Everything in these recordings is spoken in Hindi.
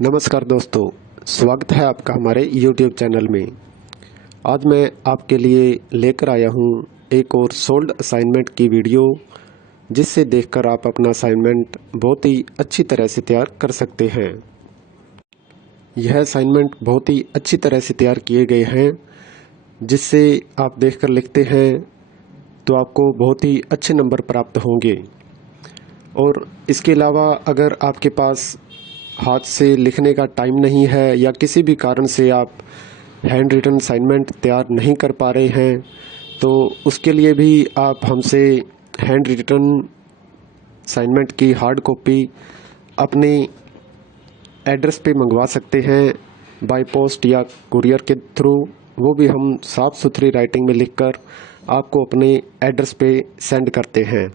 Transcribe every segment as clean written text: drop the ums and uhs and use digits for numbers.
नमस्कार दोस्तों, स्वागत है आपका हमारे YouTube चैनल में। आज मैं आपके लिए लेकर आया हूँ एक और सोल्ड असाइनमेंट की वीडियो, जिससे देखकर आप अपना असाइनमेंट बहुत ही अच्छी तरह से तैयार कर सकते हैं। यह असाइनमेंट बहुत ही अच्छी तरह से तैयार किए गए हैं, जिससे आप देखकर लिखते हैं तो आपको बहुत ही अच्छे नंबर प्राप्त होंगे। और इसके अलावा अगर आपके पास हाथ से लिखने का टाइम नहीं है या किसी भी कारण से आप हैंड रिटन असाइनमेंट तैयार नहीं कर पा रहे हैं, तो उसके लिए भी आप हमसे हैंड रिटन असाइनमेंट की हार्ड कॉपी अपने एड्रेस पे मंगवा सकते हैं, बाय पोस्ट या कुरियर के थ्रू। वो भी हम साफ़ सुथरी राइटिंग में लिखकर आपको अपने एड्रेस पे सेंड करते हैं।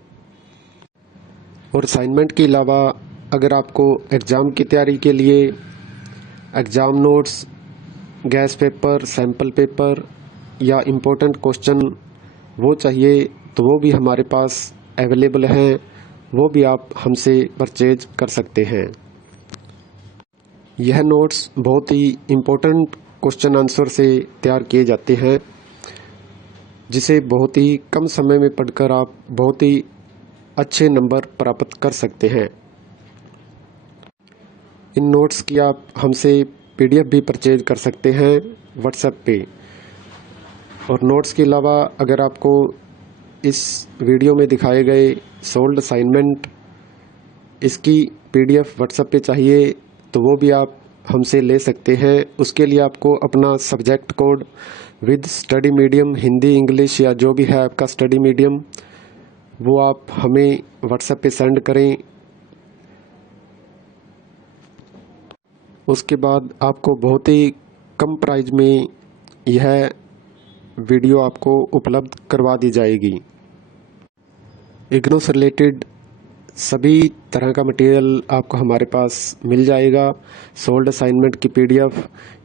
और असाइनमेंट के अलावा अगर आपको एग्ज़ाम की तैयारी के लिए exam notes, gas paper, sample paper या इम्पोर्टेंट क्वेश्चन वो चाहिए, तो वो भी हमारे पास अवेलेबल हैं। वो भी आप हमसे परचेज कर सकते हैं। यह नोट्स बहुत ही इम्पोर्टेंट क्वेश्चन आंसर से तैयार किए जाते हैं, जिसे बहुत ही कम समय में पढ़कर आप बहुत ही अच्छे नंबर प्राप्त कर सकते हैं। इन नोट्स की आप हमसे PDF भी परचेज कर सकते हैं व्हाट्सएप पे। और नोट्स के अलावा अगर आपको इस वीडियो में दिखाए गए सोल्ड असाइनमेंट इसकी PDF व्हाट्सएप पे चाहिए, तो वो भी आप हमसे ले सकते हैं। उसके लिए आपको अपना subject code with study medium, Hindi, English या जो भी है आपका स्टडी मीडियम, वो आप हमें व्हाट्सएप पे सेंड करें। उसके बाद आपको बहुत ही कम प्राइस में यह वीडियो आपको उपलब्ध करवा दी जाएगी। इग्नू से रिलेटेड सभी तरह का मटेरियल आपको हमारे पास मिल जाएगा। सोल्ड असाइनमेंट की PDF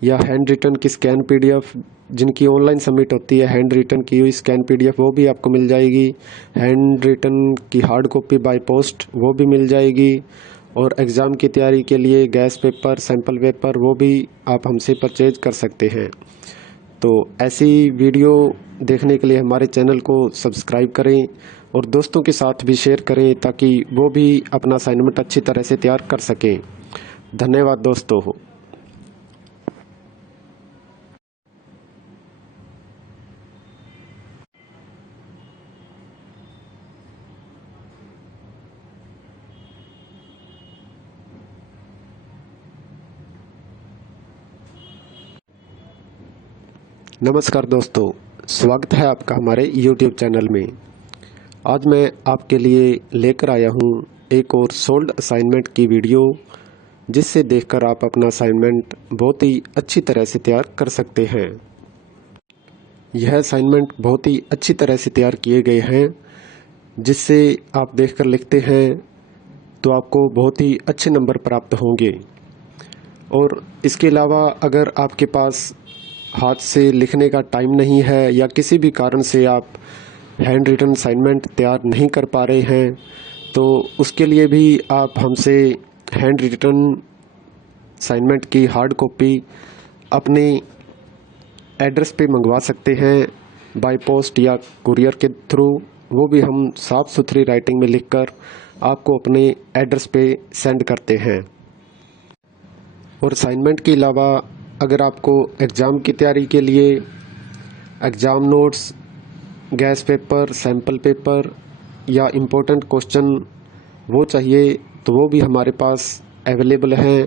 या हैंड रिटन की स्कैन PDF, जिनकी ऑनलाइन सबमिट होती है, हैंड रिटन की हुई स्कैन PDF वो भी आपको मिल जाएगी। हैंड रिटन की हार्ड कॉपी बाय पोस्ट वो भी मिल जाएगी। और एग्ज़ाम की तैयारी के लिए गैस पेपर, सैम्पल पेपर वो भी आप हमसे परचेज कर सकते हैं। तो ऐसी वीडियो देखने के लिए हमारे चैनल को सब्सक्राइब करें और दोस्तों के साथ भी शेयर करें, ताकि वो भी अपना असाइनमेंट अच्छी तरह से तैयार कर सकें। धन्यवाद दोस्तों। नमस्कार दोस्तों, स्वागत है आपका हमारे YouTube चैनल में। आज मैं आपके लिए लेकर आया हूँ एक और सोल्ड असाइनमेंट की वीडियो, जिससे देखकर आप अपना असाइनमेंट बहुत ही अच्छी तरह से तैयार कर सकते हैं। यह असाइनमेंट बहुत ही अच्छी तरह से तैयार किए गए हैं, जिससे आप देखकर लिखते हैं तो आपको बहुत ही अच्छे नंबर प्राप्त होंगे। और इसके अलावा अगर आपके पास हाथ से लिखने का टाइम नहीं है या किसी भी कारण से आप हैंड रिटन असाइनमेंट तैयार नहीं कर पा रहे हैं, तो उसके लिए भी आप हमसे हैंड रिटन असाइनमेंट की हार्ड कॉपी अपने एड्रेस पे मंगवा सकते हैं, बाय पोस्ट या कुरियर के थ्रू। वो भी हम साफ़ सुथरी राइटिंग में लिखकर आपको अपने एड्रेस पे सेंड करते हैं। और असाइनमेंट के अलावा अगर आपको एग्ज़ाम की तैयारी के लिए exam notes, gas paper, sample paper या इम्पोर्टेंट क्वेश्चन वो चाहिए, तो वो भी हमारे पास अवेलेबल हैं।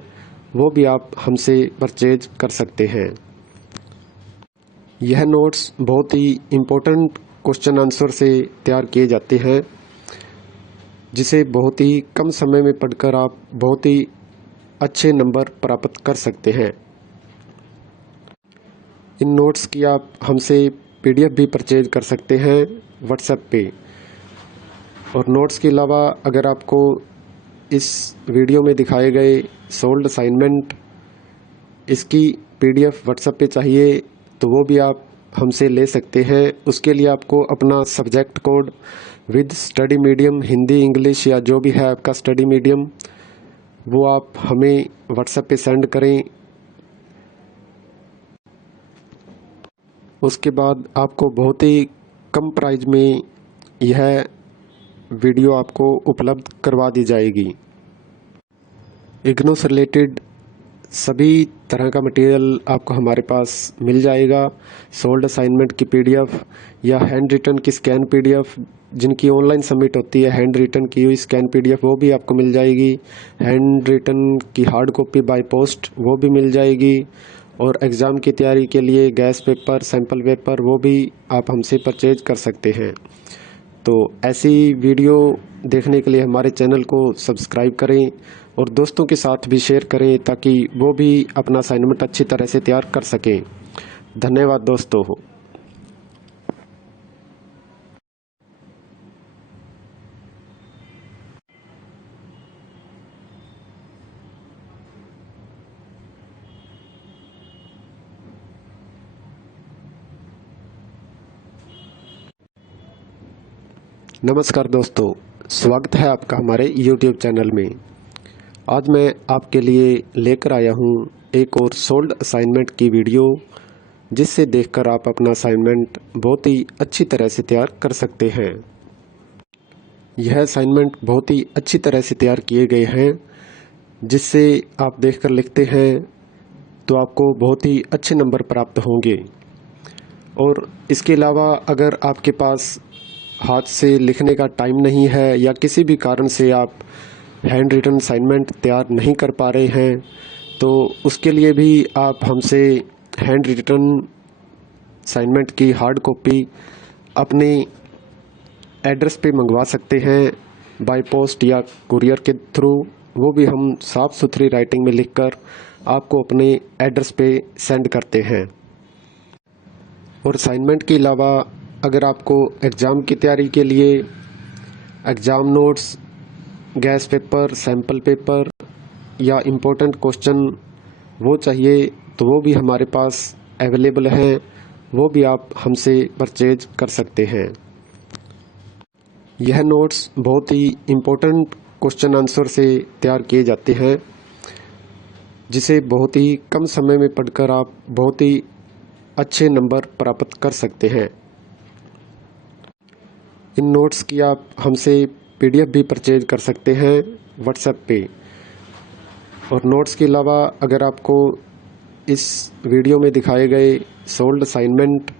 वो भी आप हमसे परचेज कर सकते हैं। यह नोट्स बहुत ही इम्पोर्टेंट क्वेश्चन आंसर से तैयार किए जाते हैं, जिसे बहुत ही कम समय में पढ़कर आप बहुत ही अच्छे नंबर प्राप्त कर सकते हैं। इन नोट्स की आप हमसे PDF भी परचेज कर सकते हैं व्हाट्सएप पे। और नोट्स के अलावा अगर आपको इस वीडियो में दिखाए गए सोल्ड असाइनमेंट इसकी PDF व्हाट्सएप पे चाहिए, तो वो भी आप हमसे ले सकते हैं। उसके लिए आपको अपना subject code with study medium, Hindi, English या जो भी है आपका स्टडी मीडियम, वो आप हमें व्हाट्सएप पे सेंड करें। उसके बाद आपको बहुत ही कम प्राइस में यह वीडियो आपको उपलब्ध करवा दी जाएगी। इग्नू से रिलेटेड सभी तरह का मटेरियल आपको हमारे पास मिल जाएगा। सोल्ड असाइनमेंट की पीडीएफ या हैंड रिटन की स्कैन पीडीएफ, जिनकी ऑनलाइन सबमिट होती है, हैंड रिटन की हुई स्कैन पीडीएफ वो भी आपको मिल जाएगी। हैंड रिटन की हार्ड कॉपी बाय पोस्ट वो भी मिल जाएगी। और एग्ज़ाम की तैयारी के लिए गैस पेपर, सैम्पल पेपर वो भी आप हमसे परचेज कर सकते हैं। तो ऐसी वीडियो देखने के लिए हमारे चैनल को सब्सक्राइब करें और दोस्तों के साथ भी शेयर करें ताकि वो भी अपना असाइनमेंट अच्छी तरह से तैयार कर सकें। धन्यवाद दोस्तों। नमस्कार दोस्तों, स्वागत है आपका हमारे YouTube चैनल में। आज मैं आपके लिए लेकर आया हूँ एक और सोल्ड असाइनमेंट की वीडियो, जिससे देखकर आप अपना असाइनमेंट बहुत ही अच्छी तरह से तैयार कर सकते हैं। यह असाइनमेंट बहुत ही अच्छी तरह से तैयार किए गए हैं, जिससे आप देखकर लिखते हैं तो आपको बहुत ही अच्छे नंबर प्राप्त होंगे। और इसके अलावा अगर आपके पास हाथ से लिखने का टाइम नहीं है या किसी भी कारण से आप हैंड रिटन असाइनमेंट तैयार नहीं कर पा रहे हैं, तो उसके लिए भी आप हमसे हैंड रिटन असाइनमेंट की हार्ड कॉपी अपने एड्रेस पे मंगवा सकते हैं, बाय पोस्ट या कुरियर के थ्रू। वो भी हम साफ़ सुथरी राइटिंग में लिखकर आपको अपने एड्रेस पे सेंड करते हैं। और असाइनमेंट के अलावा अगर आपको एग्ज़ाम की तैयारी के लिए exam notes, gas paper, sample paper या इम्पोर्टेंट क्वेश्चन वो चाहिए, तो वो भी हमारे पास अवेलेबल हैं। वो भी आप हमसे परचेज कर सकते हैं। यह नोट्स बहुत ही इम्पोर्टेंट क्वेश्चन आंसर से तैयार किए जाते हैं, जिसे बहुत ही कम समय में पढ़कर आप बहुत ही अच्छे नंबर प्राप्त कर सकते हैं। इन नोट्स की आप हमसे पीडीएफ भी परचेज कर सकते हैं व्हाट्सएप पे। और नोट्स के अलावा अगर आपको इस वीडियो में दिखाए गए सोल्ड असाइनमेंट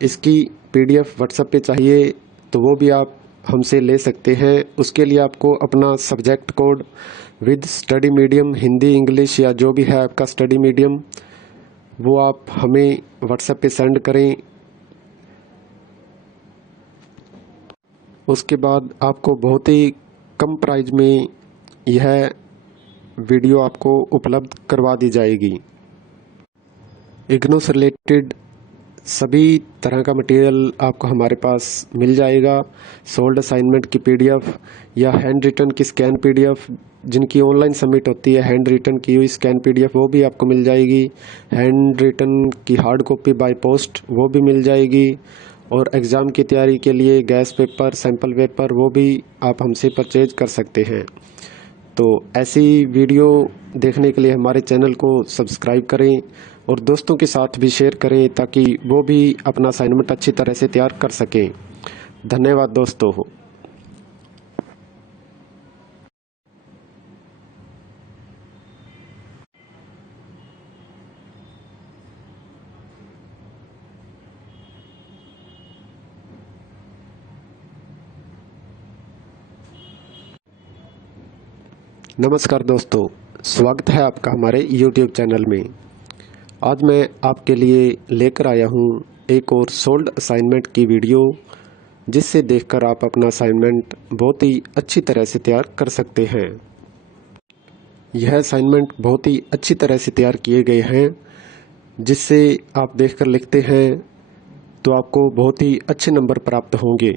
इसकी पीडीएफ व्हाट्सएप पे चाहिए, तो वो भी आप हमसे ले सकते हैं। उसके लिए आपको अपना subject code with study medium, Hindi, English या जो भी है आपका स्टडी मीडियम, वो आप हमें व्हाट्सएप पे सेंड करें। उसके बाद आपको बहुत ही कम प्राइस में यह वीडियो आपको उपलब्ध करवा दी जाएगी। इग्नू से रिलेटेड सभी तरह का मटेरियल आपको हमारे पास मिल जाएगा। सोल्ड असाइनमेंट की पीडीएफ या हैंड रिटन की स्कैन पीडीएफ, जिनकी ऑनलाइन सबमिट होती है, हैंड रिटन की हुई स्कैन पीडीएफ वो भी आपको मिल जाएगी। हैंड रिटन की हार्ड कॉपी बाय पोस्ट वो भी मिल जाएगी। और एग्ज़ाम की तैयारी के लिए गैस पेपर, सैम्पल पेपर वो भी आप हमसे परचेज कर सकते हैं। तो ऐसी वीडियो देखने के लिए हमारे चैनल को सब्सक्राइब करें और दोस्तों के साथ भी शेयर करें ताकि वो भी अपना असाइनमेंट अच्छी तरह से तैयार कर सकें। धन्यवाद दोस्तों। नमस्कार दोस्तों, स्वागत है आपका हमारे YouTube चैनल में। आज मैं आपके लिए लेकर आया हूँ एक और सोल्ड असाइनमेंट की वीडियो, जिससे देखकर आप अपना असाइनमेंट बहुत ही अच्छी तरह से तैयार कर सकते हैं। यह असाइनमेंट बहुत ही अच्छी तरह से तैयार किए गए हैं, जिससे आप देखकर लिखते हैं तो आपको बहुत ही अच्छे नंबर प्राप्त होंगे।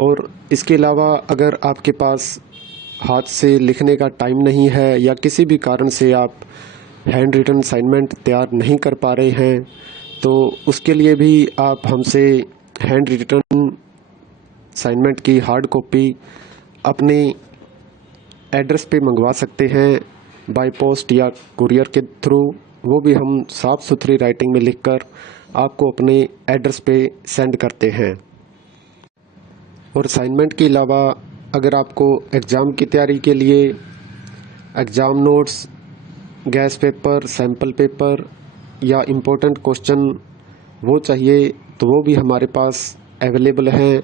और इसके अलावा अगर आपके पास हाथ से लिखने का टाइम नहीं है या किसी भी कारण से आप हैंड रिटन असाइनमेंट तैयार नहीं कर पा रहे हैं, तो उसके लिए भी आप हमसे हैंड रिटन असाइनमेंट की हार्ड कॉपी अपने एड्रेस पे मंगवा सकते हैं बाय पोस्ट या कुरियर के थ्रू, वो भी हम साफ़ सुथरी राइटिंग में लिखकर आपको अपने एड्रेस पे सेंड करते हैं। और असाइनमेंट के अलावा अगर आपको एग्ज़ाम की तैयारी के लिए exam notes, gas paper, sample paper या इम्पोर्टेंट क्वेश्चन वो चाहिए तो वो भी हमारे पास अवेलेबल हैं,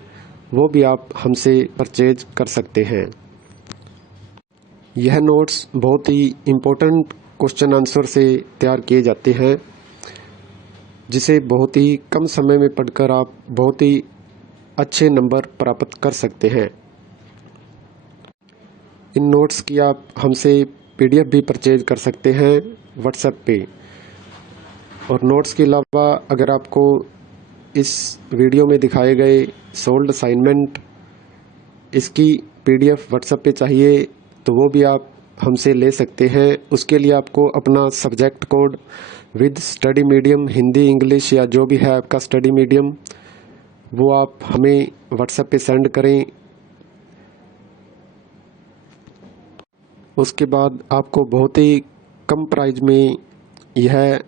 वो भी आप हमसे परचेज कर सकते हैं। यह नोट्स बहुत ही इम्पोर्टेंट क्वेश्चन आंसर से तैयार किए जाते हैं, जिसे बहुत ही कम समय में पढ़कर आप बहुत ही अच्छे नंबर प्राप्त कर सकते हैं। इन नोट्स की आप हमसे PDF भी परचेज कर सकते हैं व्हाट्सएप पे। और नोट्स के अलावा अगर आपको इस वीडियो में दिखाए गए सोल्ड असाइनमेंट इसकी PDF व्हाट्सएप पे चाहिए तो वो भी आप हमसे ले सकते हैं। उसके लिए आपको अपना subject code with study medium, Hindi, English या जो भी है आपका स्टडी मीडियम, वो आप हमें व्हाट्सएप पे सेंड करें। उसके बाद आपको बहुत ही कम प्राइस में यह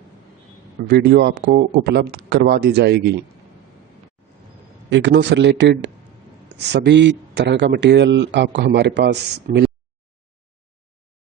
वीडियो आपको उपलब्ध करवा दी जाएगी। इग्नू से रिलेटेड सभी तरह का मटेरियल आपको हमारे पास मिल